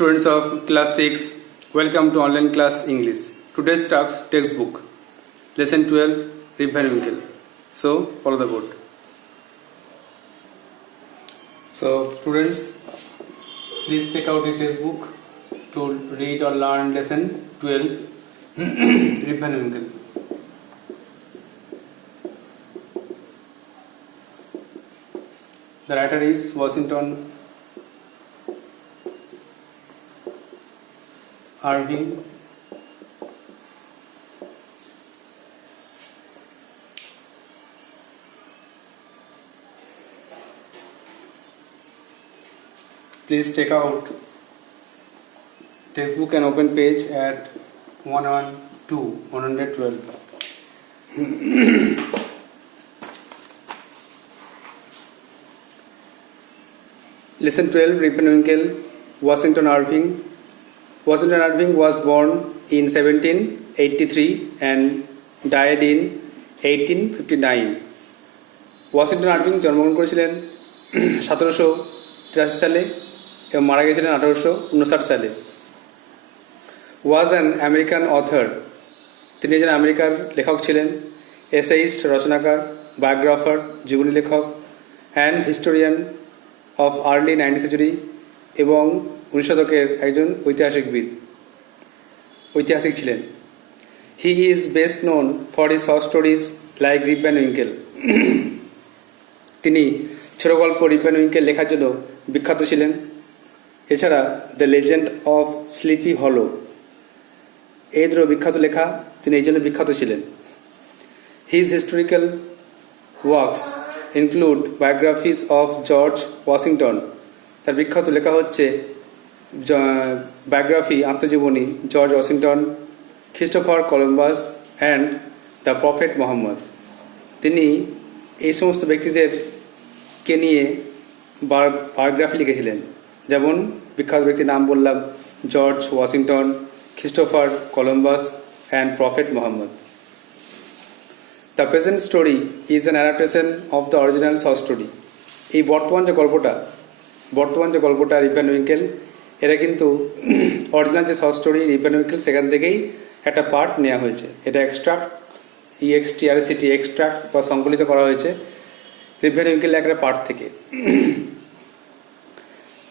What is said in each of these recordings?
Students of class 6, welcome to online class English. Today's textbook, lesson 12, Rip Van Winkle. So, follow the board. So, students, please take out the textbook to read or learn lesson 12, Rip Van Winkle. The writer is Washington Irving. Please take out textbook and open page at 112. Lesson 12, Rip Van Winkle, Washington Irving. Washington Irving was born in 1783 and died in 1859. Washington Irving জন্মগ্রহণ করেছিলেন 1783 সালে এবং মারা গেছিলেন 1859 সালে। Was an American author, তিনি একজন আমেরিকার লেখক ছিলেন, এসেইস্ট রচনাকার, বায়োগ্রাফার জীবনী লেখক, and historian of early 19th century এবং 19 শতকের একজন ঐতিহাসিক ছিলেন। He is best known for his short stories like rib Van Winkel. তিনি ছোট গল্প রিপ ভ্যান উইঙ্কেল লেখার জন্য বিখ্যাত ছিলেন। এছাড়া দ্য লেজেন্ড অফ স্লিপি হলো এই দুটো বিখ্যাত লেখা তিনি এই জন্য বিখ্যাত ছিলেন। His historical works include biographies of George Washington. তার বিখ্যাত লেখা হচ্ছে বায়োগ্রাফি, আত্মজীবনী George Washington, খ্রিস্টোফার Columbus and the prophet Mohammad. তিনি এই সমস্ত ব্যক্তিদেরকে নিয়ে বায়োগ্রাফি লিখেছিলেন, যেমন বিখ্যাত ব্যক্তির নাম বললাম George Washington, খ্রিস্টোফার Columbus and prophet Mohammad. The present story is an adaptation of the original short story. এই বর্তমান যে গল্পটা রিপ ভ্যান উইঙ্কেল, এটা কিন্তু অরিজিনাল যে শর্ট স্টোরি রিপ ভ্যান উইঙ্কেল সেখান থেকেই একটা পার্ট নেওয়া হয়েছে। এটা এক্সট্রাক্ট বা সংকলিত করা হয়েছে রিপ ভ্যান উইঙ্কেল একটা পার্ট থেকে।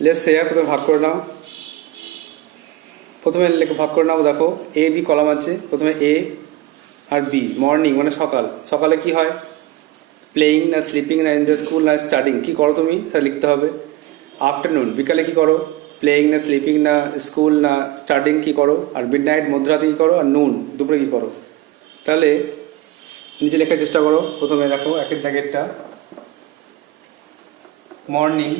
লেটস শেয়ার, প্রথমে ভাগ করে নাও। ভাগ করে নাও। দেখো এ বি কলাম আছে, প্রথমে এ আর বি। মর্নিং মানে সকালে কি হয়? প্লেয়িং না স্লিপিং না ইন দ্য স্কুল না স্টাডিং, কী করো তুমি সেটা লিখতে হবে। আফটারনুন বিকালে কী করো? প্লেয়িং না স্লিপিং না স্কুল না স্টাডিং কী করো? আর মিডনাইট মধ্যরাতে কী করো? আর নুন দুপুরে কী করো? তাহলে নিচে লেখার চেষ্টা করো। প্রথমে দেখো একের দাগেরটা, মর্নিং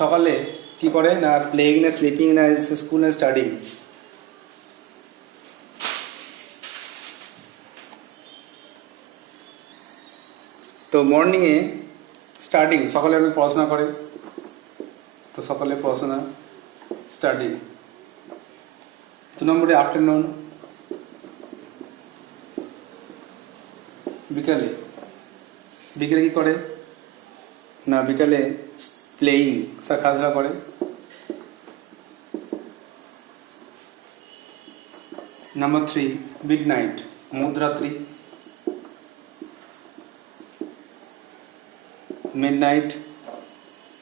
সকালে কী করে? না প্লেয়িং না স্লিপিং না স্কুল না স্টাডিং। তো মর্নিংয়ে স্টাডিং, সকালে আমি পড়াশোনা করে, তো সকালে পড়াশোনা স্টাডিং। 2 নম্বরে আফটারনুন, বিকালে কী করে? না বিকালে প্লেয়িং খেলাধুলা করে। নাম্বার 3 মিডনাইট, মধ্যরাত্রি।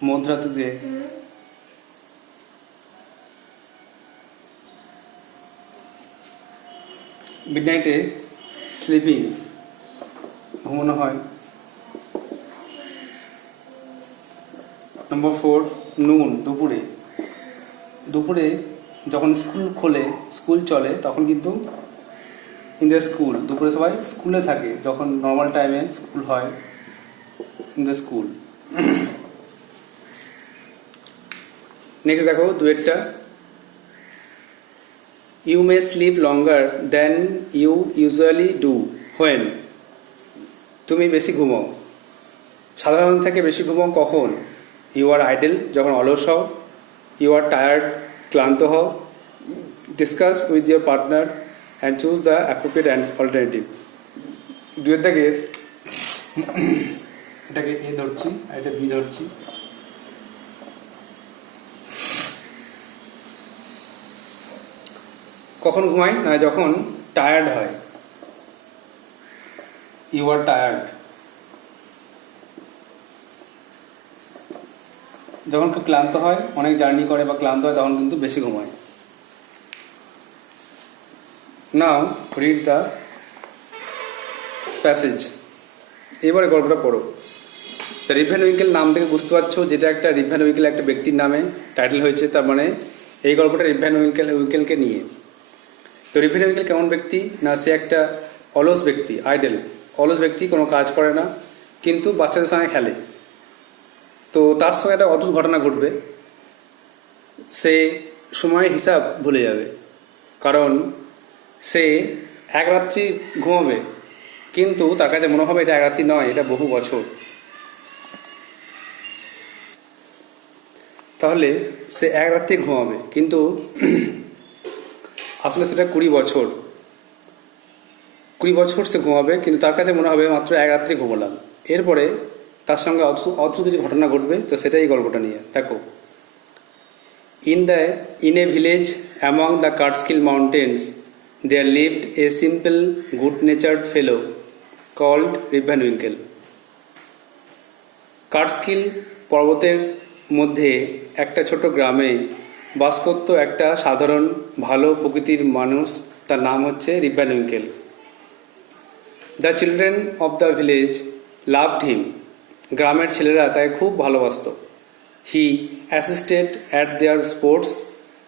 মধ্যরাত্রিতে মিডনাইটে স্লিপিং, ঘুমানো হয়। নম্বর 4 নুন, দুপুরে যখন স্কুল চলে তখন কিন্তু ইন দ্য স্কুল, দুপুরে সবাই স্কুলে থাকে, যখন নর্মাল টাইমে স্কুল হয় ইন দ্য স্কুল। নেক্সট দেখো দুয়েরটা, you may sleep longer than you usually do when. তুমি বেশি ঘুমাও, সাধারণ থেকে বেশি ঘুমাও কখন? ইউ আর আইডেল, যখন অলস হও। ইউ আর টায়ার্ড, ক্লান্ত হও। Discuss with your partner and choose the appropriate alternative. দুয়ের দাগের এটাকে এ ধরছি আর এটা বি ধরছি। কখন ঘুমায় না, যখন টায়ার্ড হয়। ইউ আর টায়ার্ড, যখন খুব ক্লান্ত হয়, অনেক জার্নি করে বা ক্লান্ত হয়, তখন কিন্তু বেশি ঘুমায়। Now read the passage. এবারে গল্পটা পড়ো। তা রিপ ভ্যান উইঙ্কেল নাম থেকে বুঝতে পারছো যেটা একটা রিপ ভ্যান উইঙ্কেল একটা ব্যক্তির নামে টাইটেল হয়েছে, তার মানে এই গল্পটা রিপ ভ্যান উইঙ্কেলকে নিয়ে। তো রিপ ভ্যান উইঙ্কেল কেমন ব্যক্তি না, সে একটা অলস ব্যক্তি, আইডেল, অলস ব্যক্তি, কোনো কাজ করে না কিন্তু বাচ্চাদের সঙ্গে খেলে। তো তার সঙ্গে একটা অদ্ভুত ঘটনা ঘটবে, সে সময়ের হিসাব ভুলে যাবে, কারণ সে এক রাত্রি ঘুমাবে কিন্তু তার কাছে মনে হবে এটা এক রাত্রি নয়, এটা বহু বছর। তাহলে সে এক রাত্রি ঘুমাবে কিন্তু আসলে সেটা 20 বছর, 20 বছর সে ঘুমাবে কিন্তু তার কাছে মনে হবে মাত্র এক রাত্রি ঘুমলাম। এরপরে তার সঙ্গে অদ্ভুত কিছু ঘটনা ঘটবে, তো সেটাই এই গল্পটা নিয়ে। দেখো, in a village among the কাটস্কিল mountains there lived a simple good-natured fellow called rib Van Winkel. কাটস্কিল পর্বতের মধ্যে একটা ছোট গ্রামে বাস করত একটা সাধারণ ভালো প্রকৃতির মানুষ, তার নাম হচ্ছে Rip Van Winkle. The children of the village loved him, গ্রামের ছেলেরা তাকে খুব ভালোবাসত। He assisted at their sports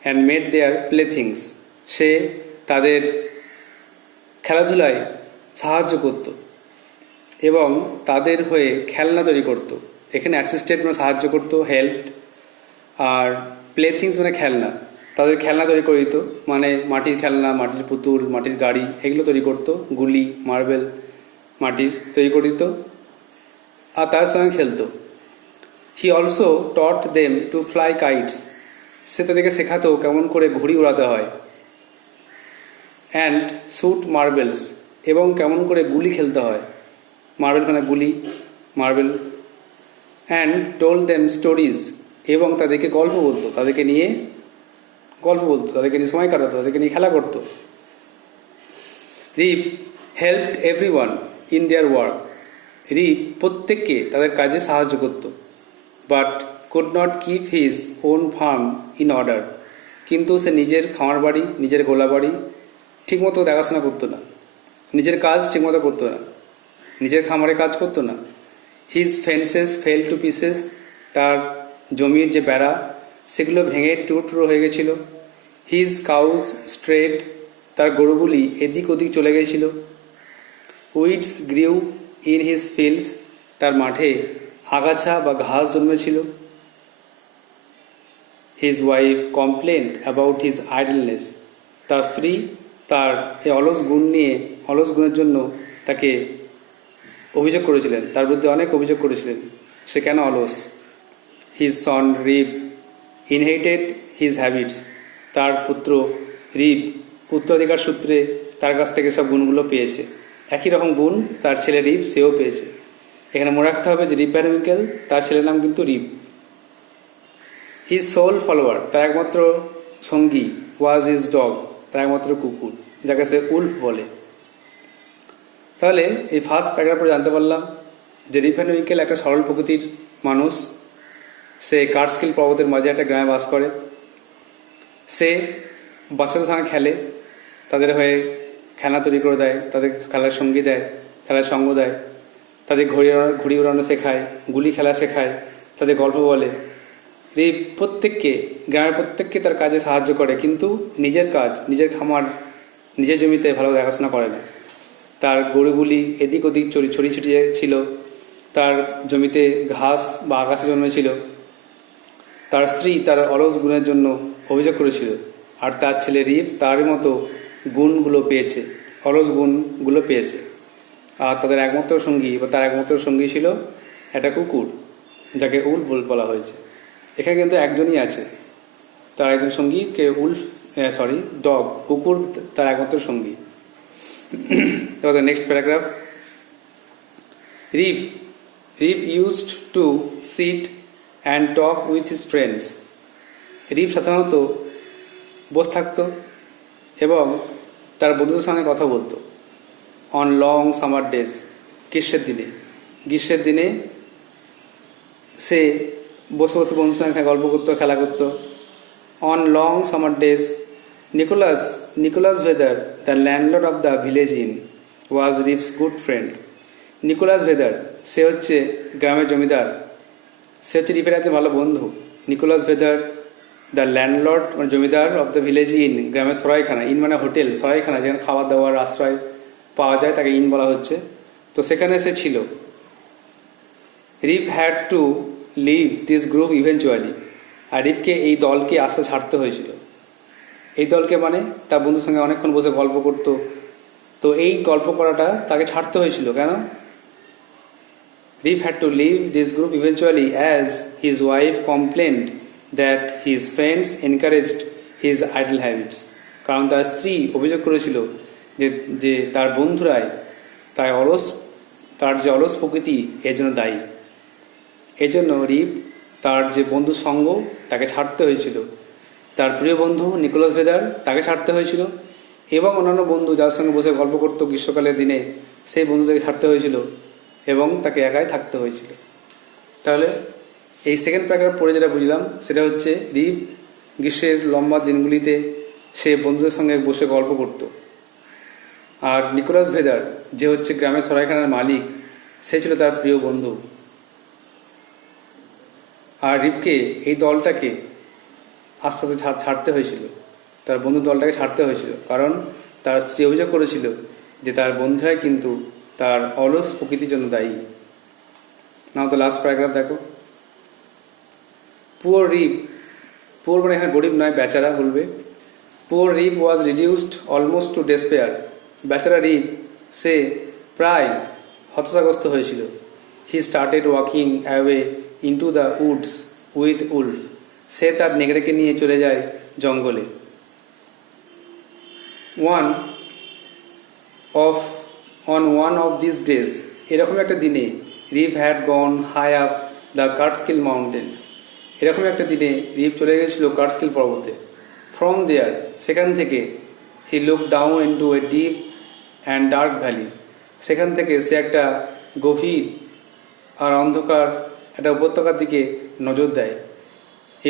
and made their playthings, সে তাদের খেলাধুলায় সাহায্য করত এবং তাদের হয়ে খেলনা তৈরি করত। এখানে অ্যাসিস্টেড মানে সাহায্য করত, হেল্প, আর প্লেথিংস মানে খেলনা, তাদের খেলনা তৈরি করে দিত, মানে মাটির খেলনা, মাটির পুতুল, মাটির গাড়ি, এগুলো তৈরি করত, গুলি, মার্বেল মাটির তৈরি করে দিত আর তার সঙ্গে খেলতো। He also taught them to fly kites, সে তাদেরকে শেখাতো কেমন করে ঘুড়ি উড়াতে হয়, অ্যান্ড শুট মার্বেলস, এবং কেমন করে গুলি খেলতে হয়, মার্বেল মানে গুলি, marble, and told them stories, এবং তাদেরকে গল্প বলতো, তাদেরকে নিয়ে গল্প বলতো, তাদেরকে নিয়ে সময় কাটাতো, তাদেরকে নিয়ে খেলা করতো। Rip helped everyone in their work, Rip প্রত্যেককে তাদের কাজে সাহায্য করত। But could not keep his own farm in order, কিন্তু সে নিজের খামার বাড়ি, নিজের গোলা বাড়ি ঠিকমতো দেখাশোনা করতো না, নিজের কাজ ঠিকমতো করতো না, নিজের খামারে কাজ করতো না। His fences fail to pieces, তার জমির যে বেড়া সেগুলো ভেঙে টুকরো হয়ে গেছিল। হিজ কাউজ স্ট্রেড, তার গরুগুলি এদিক ওদিক চলে গেছিল। Weeds grew in his fields, তার মাঠে আগাছা বা ঘাস জন্মেছিল। His wife complained about his idleness, তার স্ত্রী তার এই অলস গুণ নিয়ে, অলস গুণের জন্য তাকে অভিযোগ করেছিলেন, তার বিরুদ্ধে অনেক অভিযোগ করেছিলেন, সে কেন অলস। হিজ সন রিপ ইনহেরিটেড হিজ হ্যাবিটস, তার পুত্র রিপ উত্তরাধিকার সূত্রে তার কাছ থেকে সব গুণগুলো পেয়েছে, একই রকম গুণ তার ছেলে রিপ সেও পেয়েছে। এখানে মনে রাখতে হবে যে রিপ ভ্যান উইঙ্কেল, তার ছেলের নাম কিন্তু রিপ। হিজ সোল ফলোয়ার, তার একমাত্র সঙ্গী, ওয়াজ হিজ ডগ, তার একমাত্র কুকুর, যাকে সে উলফ বলে। তাহলে এই ফার্স্ট প্যারাগ্রাফে জানতে পারলাম যে রিপ ভ্যান উইঙ্কেল একটা সরল প্রকৃতির মানুষ, সে কাটস্কিল পর্বতের মাঝে একটা গ্রামে বাস করে। সে বাচ্চাদের সঙ্গে খেলে, তাদের হয়ে খেলনা তৈরি করে দেয়, তাদের খেলার সঙ্গী দেয়, খেলার সঙ্গ দেয়, তাদের ঘুড়ি উড়ানো শেখায়, গুলি খেলা শেখায়, তাদের গল্প বলে। রিপ প্রত্যেককে, গ্রামের প্রত্যেককে তার কাজে সাহায্য করে, কিন্তু নিজের কাজ, নিজের খামার, নিজের জমিতে ভালো দেখাশোনা করে না। তার গরুগুলি এদিক ওদিক ছড়িয়ে ছিটিয়ে ছিল, তার জমিতে ঘাস বা আগাছা জন্মেছিল। তার স্ত্রী তার অলস গুণের জন্য অভিযোগ করেছিল, আর তার ছেলে রিপ তারই মতো গুণগুলো পেয়েছে, অলস গুণগুলো পেয়েছে। আর তাদের একমাত্র সঙ্গী বা তার একমাত্র সঙ্গী ছিল একটা কুকুর, যাকে উলফ বলা হয়েছে। এখানে কিন্তু একজনই আছে, তার একজন সঙ্গী কে উলফ, ডগ, কুকুর তার একমাত্র সঙ্গী। এবার next paragraph. Rip used to sit and talk with his friends, Rip সাধারণত বসে থাকতো এবং তার বন্ধুদের সঙ্গে কথা বলতো। অন লং সামার ডেজ, গ্রীষ্মের দিনে সে বসে বসে বন্ধুর সঙ্গে গল্প করতো, খেলা করতো। On long summer days Nicholas Vedder, the landlord of the village inn, was Rip's good friend. Nicholas Vedder, সে হচ্ছে গ্রামের জমিদার, সে হচ্ছে রিফের একজন ভালো বন্ধু। নিকোলাস ভেদার, দ্য ল্যান্ডলর্ড মানে জমিদার, অফ দ্য ভিলেজ ইন, গ্রামের সরাইখানা, ইন মানে হোটেল, সরাইখানা যেখানে খাবার দাবার আশ্রয় পাওয়া যায় তাকে ইন বলা হচ্ছে। তো সেখানে সে ছিল। Rip had to leave this group eventually, আর রিভকে এই দলকে আস্তে ছাড়তে হয়েছিল। এই দলকে মানে তার বন্ধুর সঙ্গে অনেকক্ষণ বসে গল্প করতো, তো এই গল্প করাটা তাকে ছাড়তে হয়েছিল। কেন? Rip had to leave this group eventually as his wife complained that his friends encouraged his idle habits. কারণ তার স্ত্রী অভিযোগ করেছিল যে তার বন্ধুরাই তার যে অলস প্রকৃতি এর জন্য দায়ী। এই জন্য রিভ তার যে বন্ধুর সঙ্গ তাকে ছাড়তে হয়েছিল, তার প্রিয় বন্ধু নিকোলাস ভেদার তাকে ছাড়তে হয়েছিল, এবং অন্যান্য বন্ধু যার সঙ্গে বসে গল্প করতো গ্রীষ্মকালের দিনে সেই বন্ধুদেরকে ছাড়তে হয়েছিল এবং তাকে একাই থাকতে হয়েছিল। তাহলে এই সেকেন্ড প্যারাগ্রাফ পড়ে যেটা বুঝলাম সেটা হচ্ছে রিভ গ্রীষ্মের লম্বা দিনগুলিতে সে বন্ধুদের সঙ্গে বসে গল্প করত। আর নিকোলাস ভেদার, যে হচ্ছে গ্রামের সরাইখানার মালিক, সে ছিল তার প্রিয় বন্ধু। আর রিভকে এই দলটাকে আস্তে আস্তে ছাড়তে হয়েছিল, তার বন্ধু দলটাকে ছাড়তে হয়েছিল, কারণ তার স্ত্রী অভিযোগ করেছিল যে তার বন্ধুরাই কিন্তু তার অলস প্রকৃতির জন্য দায়ী। নাও তো লাস্ট প্যারাগ্রাফ দেখো। পুয়ার রিভ, পুয়ার মানে এখানে গরিব নয়, বেচারা বলবে। Poor Rip was reduced almost to despair. বেচারা রিভ সে প্রায় হতাশাগ্রস্ত হয়েছিল। He started walking away into the woods with wolf. সে তার নেগড়েকে নিয়ে চলে যায় জঙ্গলে। On one of this days, এরকম একটা দিনে Rip had gone high up the Catskill Mountains. এরকম একটা দিনে রিভ চলে গেছিল কার্টস্কিল পর্বতে। ফ্রম দেয়ার, সেখান থেকে, he look down into a deep and dark valley, সেখান থেকে সে একটা গভীর আর অন্ধকার একটা উপত্যকার দিকে নজর দেয়।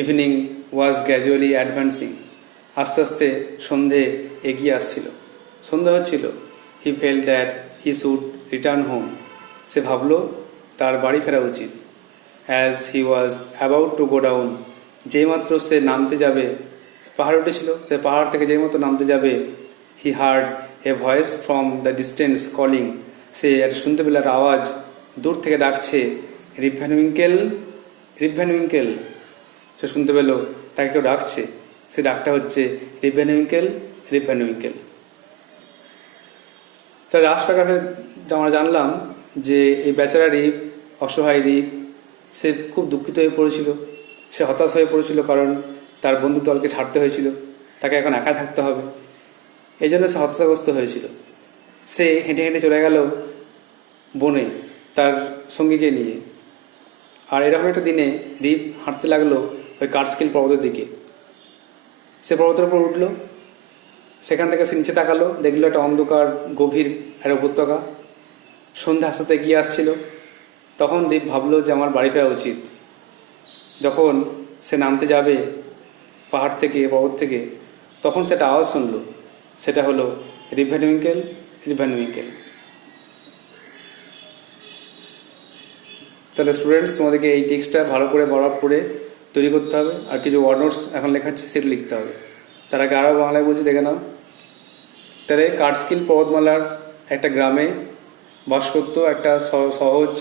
ইভিনিং ওয়াজ গ্র্যাজুয়ালি অ্যাডভান্সিং, আস্তে আস্তে সন্ধে এগিয়ে আসছিল, সন্ধে হচ্ছিল। He felt that he should return home, সে ভাবল তার বাড়ি ফেরা উচিত। As he was about to go down, যেইমাত্র সে নামতে যাবে, পাহাড়ে উঠেছিল, সে পাহাড় থেকে যেইমাত্র নামতে যাবে, he heard a voice from the distance calling, সে একটা শুনতে পেল একটা আওয়াজ দূর থেকে ডাকছে, Rip Van Winkle, Rip Van Winkle. সে শুনতে পেল তাকে কেউ ডাকছে, সে ডাকটা হচ্ছে Rip Van Winkle, Rip Van Winkle. তো লাস্ট প্যারাগ্রাফে আমরা জানলাম যে এই বেচারা রিভ, অসহায় রিভ, সে খুব দুঃখিত হয়ে পড়েছিল, সে হতাশ হয়ে পড়েছিল, কারণ তার বন্ধু দলকে ছাড়তে হয়েছিল, তাকে এখন একা থাকতে হবে, এই জন্য সে হতাশাগ্রস্ত হয়েছিল। সে হেঁটে হেঁটে চলে গেল বনে তার সঙ্গীকে নিয়ে। আর এরকম একটা দিনে রিভ হাঁটতে লাগলো ওই কার্টস্কিল পর্বতের দিকে। সে পর্বতের উপর উঠল, সেখান থেকে সে নিচে তাকালো, দেখলো একটা অন্ধকার গভীর একটা উপত্যকা। সন্ধ্যা আস্তে আস্তে এগিয়ে আসছিল। তখন রিভ ভাবলো যে আমার বাড়ি ফেরা উচিত। যখন সে নামতে যাবে পাহাড় থেকে, পর্বত থেকে, তখন সেটা আওয়াজ শুনলো, সেটা হলো Reeve Van Winkle, Rip Van Winkel. তাহলে স্টুডেন্টস, তোমাদেরকে এই টেক্সটটা ভালো করে পড়ে তৈরি করতে হবে, আর কিছু ওয়ার্ড নোটস এখন লেখা হচ্ছে সেটা লিখতে হবে। তার আগে আরও বাংলায় বলছি, দেখে নাও। তাহলে কার্টস্কিল পর্বতমালার একটা গ্রামে বাস করতো একটা সহজ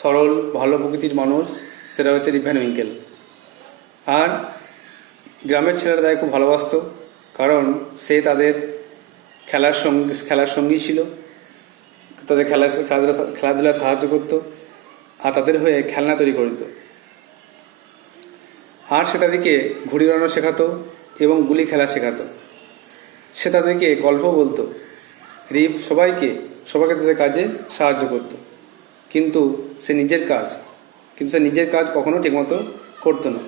সরল ভালো প্রকৃতির মানুষ, সেটা হচ্ছে রিভ ভ্যান উইঙ্কেল। আর গ্রামের ছেলেরা তাকে খুব ভালোবাসত, কারণ সে তাদের খেলার সঙ্গী ছিল, তাদের খেলাধুলায় সাহায্য করতো, আর তাদের হয়ে খেলনা তৈরি করে দিত। আর সে তাদেরকে ঘুড়ি উড়ানো শেখাতো এবং গুলি খেলা শেখাতো। সে তাদেরকে গল্প বলতো। রিভ সবাইকে তাদের কাজে সাহায্য করত, কিন্তু সে নিজের কাজ কখনো ঠিকমতো করতো না।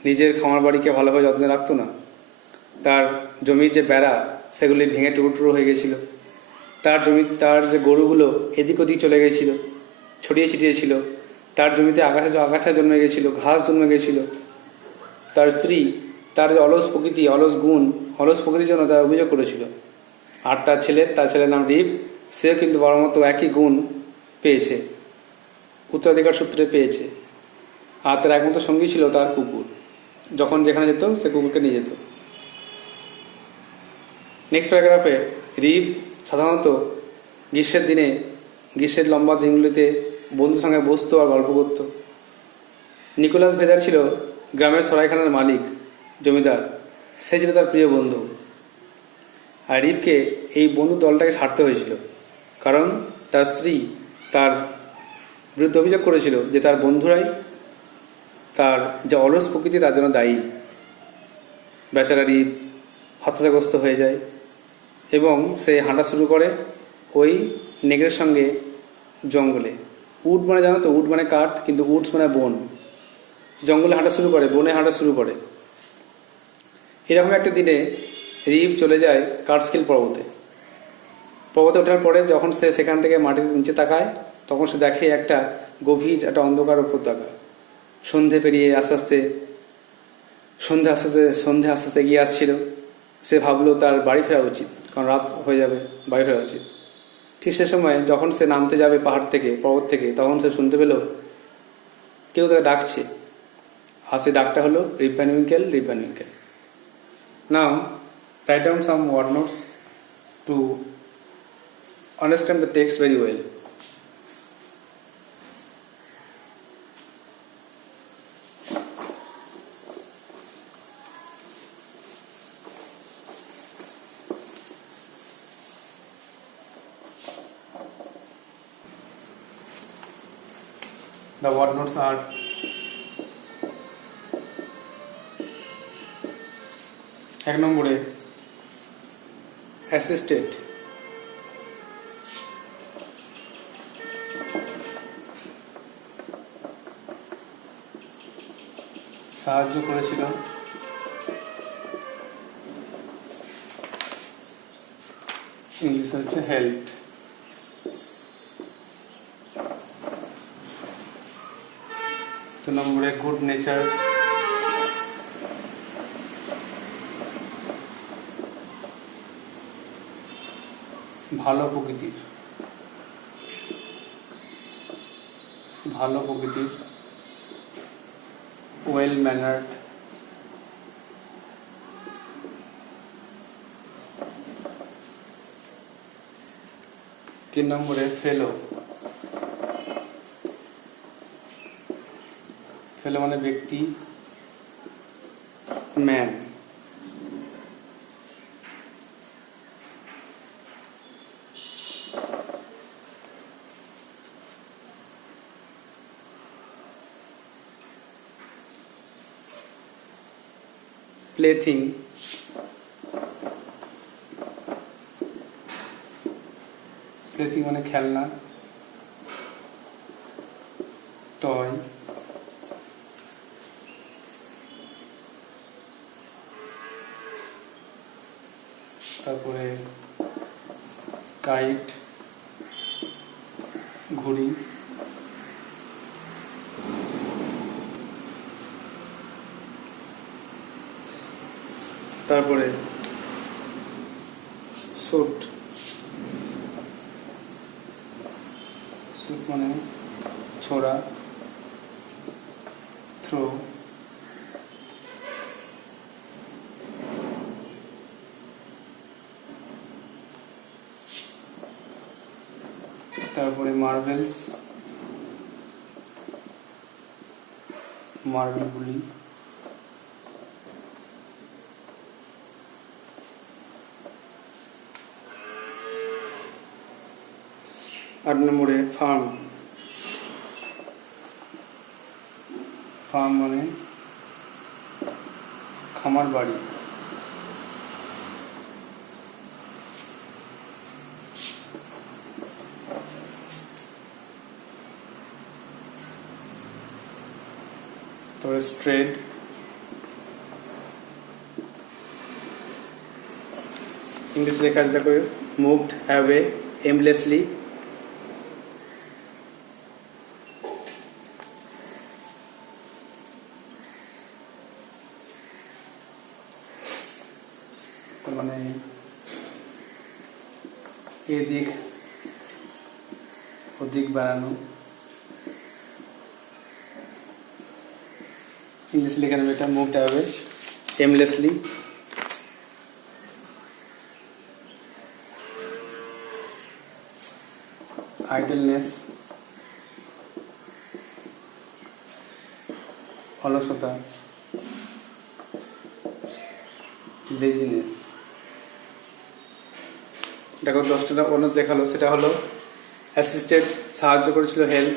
নিজের খামার বাড়িকে ভালোভাবে যত্নে রাখতো না। তার জমির যে বেড়া সেগুলি ভেঙে টুকরো হয়ে গেছিল। তার যে গরুগুলো এদিক ওদিক চলে গেছিল, ছড়িয়ে ছিটিয়ে ছিল। তার জমিতে আগাছা জন্মে গেছিল, ঘাস জন্মে গেছিল। তার স্ত্রী তার যে অলস প্রকৃতি, অলস প্রকৃতির জন্য তার অভিযোগ করেছিল। আর তার ছেলের নাম রিপ, সেও কিন্তু বড় মতো একই গুণ পেয়েছে, উত্তরাধিকার সূত্রে পেয়েছে। আর তার একমাত্র সঙ্গী ছিল তার কুকুর। যখন যেখানে যেত সে কুকুরকে নিয়ে যেত। নেক্সট প্যারাগ্রাফে রিপ সাধারণত গ্রীষ্মের লম্বা দিনগুলিতে বন্ধুর সঙ্গে বসতো আর গল্প করত। নিকোলাস ভেদার ছিল গ্রামের সরাইখানার মালিক, জমিদার। সে ছিল তার প্রিয় বন্ধু। আর রিপকে এই বন্ধু দলটাকে ছাড়তে হয়েছিল, কারণ তার স্ত্রী তার বিরুদ্ধে অভিযোগ করেছিল যে তার বন্ধুরাই তার যে অলস প্রকৃতি তার জন্য দায়ী। বেচারা রিপ হতাশাগ্রস্ত হয়ে যায় এবং সে হাঁটা শুরু করে ওই নেগরের সঙ্গে জঙ্গলে। উড মানে জানো তো, উড মানে কাঠ, কিন্তু উডস মানে বন। জঙ্গলে হাঁটা শুরু করে, বনে হাঁটা শুরু করে। এরকম একটা দিনে রিপ চলে যায় কার্টস্কিল পর্বতে ওঠার পরে যখন সে সেখান থেকে মাটির নিচে তাকায়, তখন সে দেখে একটা গভীর একটা অন্ধকার উপত্যকা। সন্ধে আস্তে আস্তে এগিয়ে আসছিল। সে ভাবলো তার বাড়ি ফেরা উচিত, কারণ রাত হয়ে যাবে, বাড়ি ফেরা উচিত। ঠিক সে সময় যখন সে নামতে যাবে পর্বত থেকে, তখন সে শুনতে পেল কেউ তাকে ডাকছে। আর সেই ডাকটা হলো রিপ Van Winkel. Now, write down some word notes to understand the text very well. The word notes are: এক নম্বরে অ্যাসিস্টেড, সাহায্য করেছিল। ইংলিশ হচ্ছে হেল্প। দু নম্বরে গুড নেচার, ভালো প্রকৃতির। ওয়েল ম্যানার্ড। তিন নম্বরে ফেলো মানে ব্যক্তি, ম্যান। প্লেথিং, মানে খেলনা, টয়। তারপরে কাইট, ঘুড়ি। তারপরে স্যুট মানে ছোড়া, থ্রো। তারপরে মার্বেলস, মার্বেলগুলি। আট নম্বরে ফার্ম মানে খামার বাড়ি। তারপরে স্ট্রেড, ইংলিশ লেখা আছে দেখো, মুভড অ্যাওয়ে এমলেসলি। মানে এদিক ওদিক বাড়ানো। ইংলিশ লেখা নেবে এটা, মুভড অ্যাওয়ে এমলেসলি। আইডলনেস অলসতা, লেজিনেস। দেখো 10টা অনার্স দেখালো, সেটা হলো অ্যাসিস্টেড সাহায্য করেছিল, হেল্প,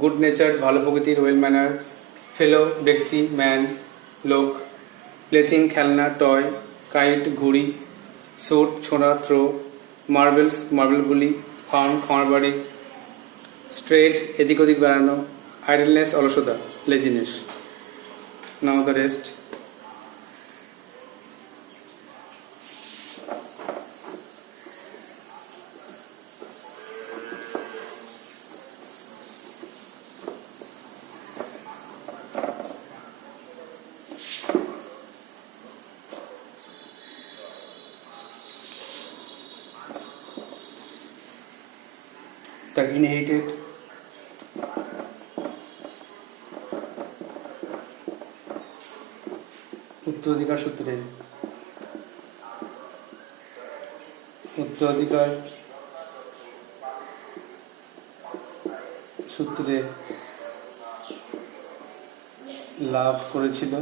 গুড নেচার ভালো প্রকৃতির, ওয়েল ম্যানার, ফেলো ব্যক্তি, ম্যান লোক, প্লেথিং খেলনা টয়, কাইট ঘুড়ি, শুট ছোঁড়া থ্রো, মার্বেলস মার্বেলগুলি, ফার্ম খামার বাড়ি, স্ট্রেট এদিক ওদিক বেড়ানো, আইডলনেস অলসতা, laziness. Now the rest. The inherited উত্তরাধিকার সূত্রে, উত্তরাধিকার সূত্রে লাভ করেছিল,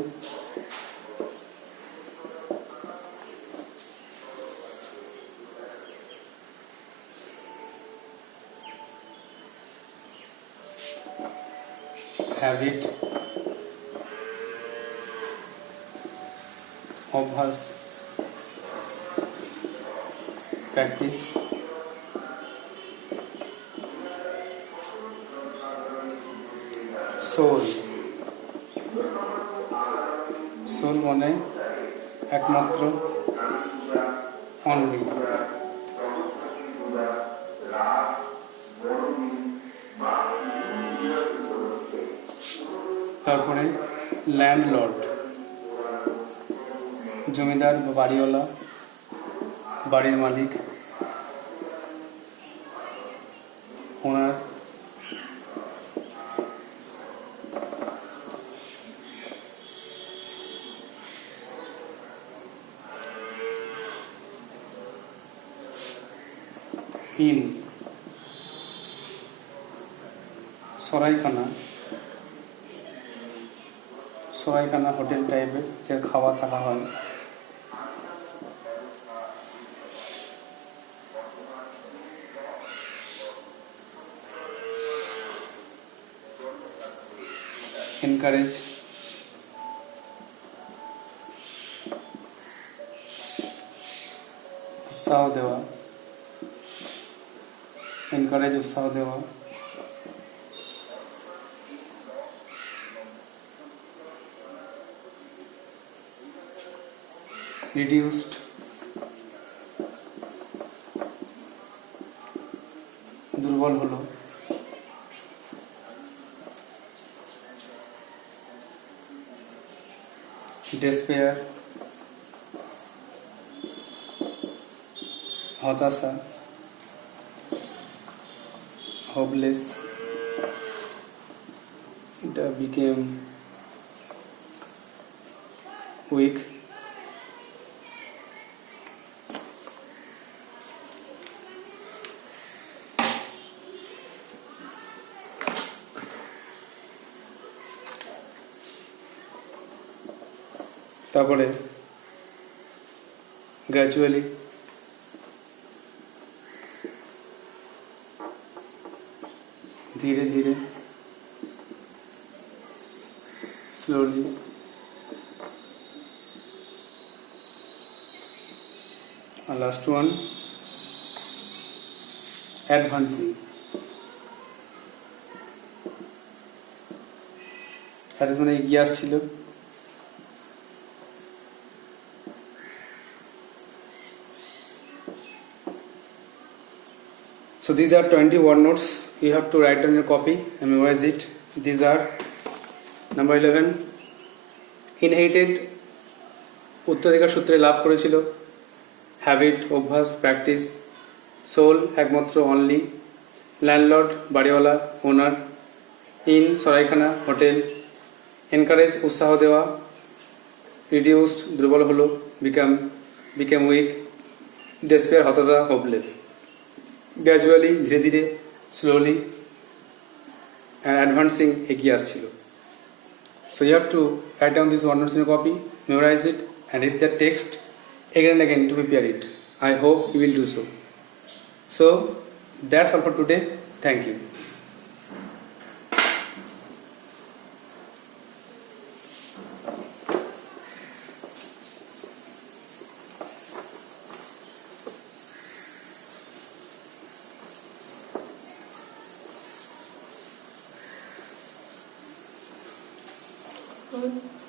হ্যাবিট অভ্যাস, প্র্যাকটিস, সোল। সোল মানে একমাত্র, অনলি। তারপরে ল্যান্ডলর্ড, জমিদার বা বাড়িওয়ালা, বাড়ির মালিক, ওনার। ইন সরাইখানা, সরাইখানা হোটেল টাইপের, যে খাওয়া থাকা হয়। এনকারেজ উৎসাহ দেওয়া, এনকারেজ উৎসাহ দেওয়া। রিডিউসড দুর্বল হলো। ডেসপেয়ার হতাশা, হোপলেস এটা বিকেম উইক। তারপরে গ্র্যাজুয়ালি, ধীরে ধীরে, স্লোলি, আর লাস্ট ওয়ান অ্যাডভান্সিং। অ্যাডভান্স মানে এগিয়ে আসছিল। So these are 20 word notes. You have to write on your copy and memorize it. These are number 11. Inherited উত্তরাধিকার সূত্রে লাভ করেছিল, হ্যাবিট অভ্যাস প্র্যাকটিস, সোল একমাত্র অনলি, ল্যান্ডলর্ড বাড়িওয়ালা ওনার, ইন সরাইখানা হোটেল, এনকারেজ উৎসাহ দেওয়া, রিডিউসড দুর্বল হলো, বিকাম উইক, ডেসপেয়ার হতাশা হোপলেস, গ্র্যাজুয়ালি ধীরে ধীরে, স্লোলি অ্যান্ড অ্যাডভান্সিং এগিয়ে আসছিল. So you have to write down these word notes in your copy, memorize it and read the text again and again to prepare it. I hope you will do so. So that's all for today. Thank you. Good.